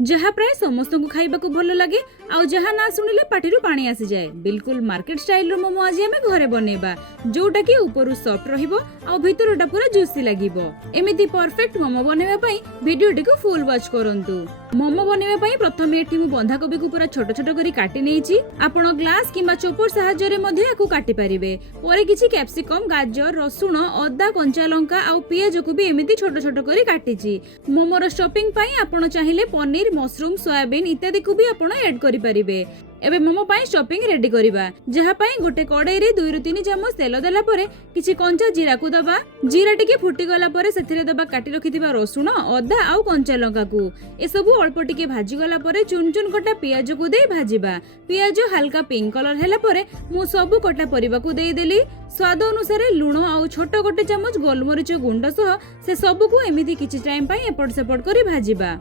जहाँ प्राय समस्त को खाइबा को भल लगे आउ जहाँ ना शुणिले पाटिरु पानी आसी जाए। बिल्कुल मार्केट स्टाइल रो मोमो आज आमे घरे बनेबा, जोटा कि ऊपर सॉफ्ट रहिबो आउ भीतरटा पूरा जूसी लागिबो। एमिति परफेक्ट मोमो बनेबा पई वीडियोटी को फुल वॉच करंतु। मोमो बनेबा पई प्रथमे एठी मु बंधाकोबी को पूरा छोट छोट करी काटी नेइची। आपण ग्लास किंबा चोपर सहाय्य रे मध्ये याकू काटी परिबे। परे किछि कैप्सिकम, गाजर, रसुण, अदा, कंचा लंका आउ पियाज को भी एमिति छोट छोट करी काटिची। मोमोर स्टफिंग पई आपण चाहिले पनीर, मशरूम, सोयाबीन इत्यादि को भी आपण ऐड करि परिबे। एबे मोमो पाई स्टफिंग रेडी करिबा, जहा पाई गोटे कड़ाई रे 2 ରୁ 3 चामच तेल देला परे किछि कंचा जीरा को दबा। जीरा टिके फुटी गला परे सेथिरे दबा काटी रखिथिबा रसुण, अदा आउ कंचा लंका को। ए सबु अल्प टिके भाजी गला परे चुन चुन कटा पियाज को दे भाजीबा। पियाज हल्का पिंक कलर हैला परे मु सबु कटा परिबा को देई देली। स्वाद अनुसार लुण आउ छोट गोटे चामच गोलमरिच गुंड सह से सबु को एमिति किछि टाइम पाई एपट सेपट करी भाजीबा।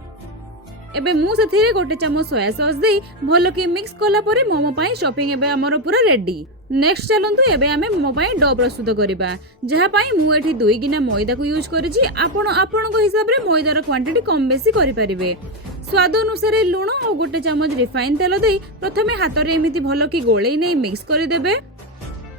एबे मु सेथिरे गोटे चामच सोया सॉस देई भलो कि मिक्स कला परे मोमो पाई स्टफिंग एबे हमर पूरा रेडी। नेक्स्ट चलंतु एबे आमे मोमो पाई डो प्रस्तुत करिबा, जहा पाई मु एठी 2 गिना मैदा को यूज करिछि। आपण को हिसाब रे मैदार क्वांटिटी कम बेसी करि परिबे। स्वाद अनुसार लुण और गोटे चामच रिफाइन तेल देई प्रथमे हाथ रे एमिति भलो कि गोळेई नै मिक्स करि देबे।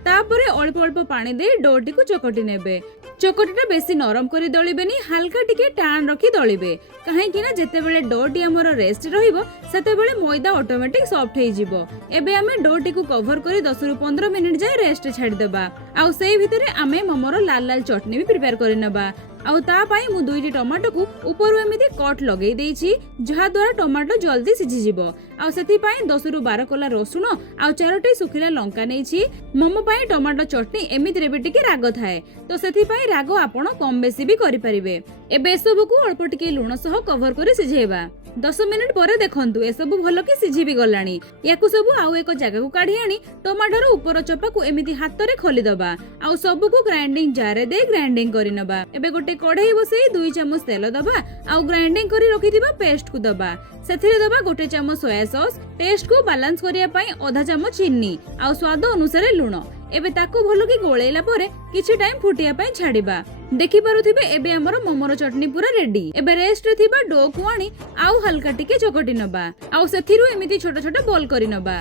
तापरे अल्प अल्प पानी दे डोटी को चकटी नेबे। चकटीटा बेसी नरम करी दळिबेनी, हल्का टिके टाण रखी दळिबे। काहे कि ना जेते बेले डोटी हमर रेस्ट रहिबो सेते बेले मैदा ऑटोमेटिक सॉफ्ट हे जिवो। एबे आमे डोटी को कवर करी 10 ରୁ 15 मिनिट जाय रेस्ट छाडी देबा। आउ सेही भितरे आमे मोमोर लाल लाल चटनी भी प्रिपेयर करि नबा। आउ ता पाई मु 2टी टमाटो को ऊपर एमिति कट लगेई देइछि, जहा द्वारा टमाटो जल्दी सिझि जिवो। आउ सेति पाई 10 ରୁ 12 कोला रसुण आउ 4टी सुखिला लंका नेइछि। मोमो पाई टमाटो चटनी एमिति रे भी टिके राग थाए, तो सेति पाई राग आपण कम बेसी भी करि परिबे। एबे सब को अल्प टिके लुण सह कवर करी सिझेबा। 10 मिनिट परे देखंतु ए सब भलो कि सिझी भी गलानी। याकु सब आउ एक जगह को काढी आनी टमाटर ऊपर चपा को एमिति हाथ रे खोली दबा। आउ सब को ग्राइंडिंग जार दे ग्राइंडिंग करि नबा। एबे गोटे कढ़ाई बसई 2 चामच तेल दबा आउ ग्राइंडिंग करी रखिथिबा पेस्ट को दबा। सेथिरे दबा गोटे चामच सोया सॉस, टेस्ट को बैलेंस करिया पई आधा चामच चीनी आउ स्वाद अनुसार लुण। एबे ताको भलो कि गोळेला परे किछि टाइम फुटिया पई छाडिबा। देखि पारुथिबे एबे हमर मोमोर चटनी पूरा रेडी। एबे रेस्ट रे थिबा डो को आनी आउ हल्का टिके चकटी नबा। आउ सेथिरु एमिति छोट छोट बॉल करि नबा।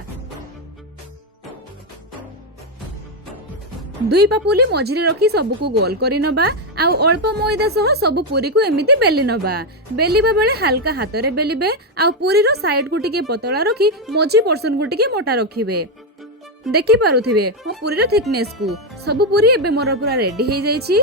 2 पापुली मझिरे रखी सबु को गोल करि नबा। आउ अल्प मैदा सह सबु पूरी को एमिति बेली नबा। बेलिबा बेले हल्का हाथ रे बेलिबे। आउ पूरी रो साइड को टिके पतला रखी मझी पोर्शन को टिके मोटा रखिबे। देखि पारुथिबे मो पूरी रो थिकनेस को। सबु पूरी एबे मोर पूरा रेडी हे जाईछि।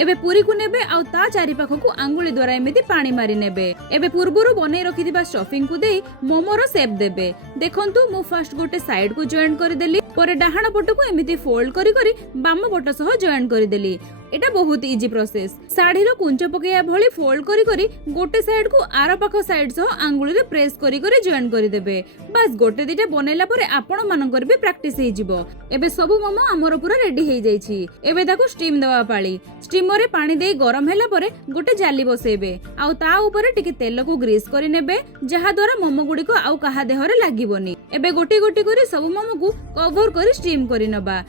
एबे पूरी को नेबे आउ ता चारि पाख को आंगुली द्वारा एमिति पानी मारी नेबे। एबे पूर्वरु बनै रखिदिबा स्टफिंग को देई मोमोर शेप देबे। देखंतु मु फर्स्ट गोटे साइड को जॉइन करि देली, परे डाहाण पट को एमिति फोल्ड करी करी बाम पट सह जॉइन करि देली। एटा बहुत इजी प्रोसेस। साड़ी रो कुंच पकेया भली फोल्ड करी करी गोटे साइड को आर पाख साइड सह आंगुली रे प्रेस करी करी जॉइन करि देबे। बस गोटे दिटा बनेला परे आपण मानकर भी प्रैक्टिस हे जिवो। एबे सब मोमो हमर पूरा रेडी हे जाईछि। एबे ताको स्टीम देवा पाली। स्टीमर रे पानी देई गरम हैला परे गोटे जाली बसेबे। आउ ता ऊपर टिके तेल को ग्रीस करि नेबे, जहा द्वारा मोमो गुडी को आउ कहा देह रे लागिबोनी। एबे गोटी गोटी करी सब मोमो को कवर करी स्टीम करि नबा।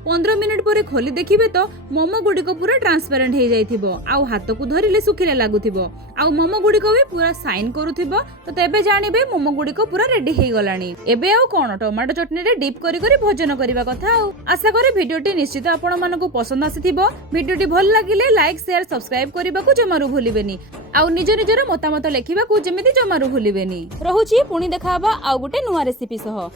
15 मिनिट परे खोली देखिबे तो मोमो गुडी को पूरा ट्रांसपेरेंट हे जाइथिबो। आउ हाथ को धरिले सुखिला लागुथिबो। आउ मोमो गुडी को भी पूरा साइन करूथिबो। तो तेबे जानिबे मोमो गुडी को पूरा रेडी हे गलानी। एबे आउ कोन टमाटो चटनी रे डिप करी करी भोजन करिबा कथा। आउ आशा करी वीडियोटी निश्चित आपण मानको पसंद आसीथिबो। वीडियोटी भल लागिले लाइक शेयर सब्सक्राइब करिबा को जमारू भूलिबेनी। आउ निज निजर मतामत लेखिबा को जेमिति जमारू भूलिबेनी। रहुची पुणी देखाबा आउ गोटे नुवा रेसिपी सह।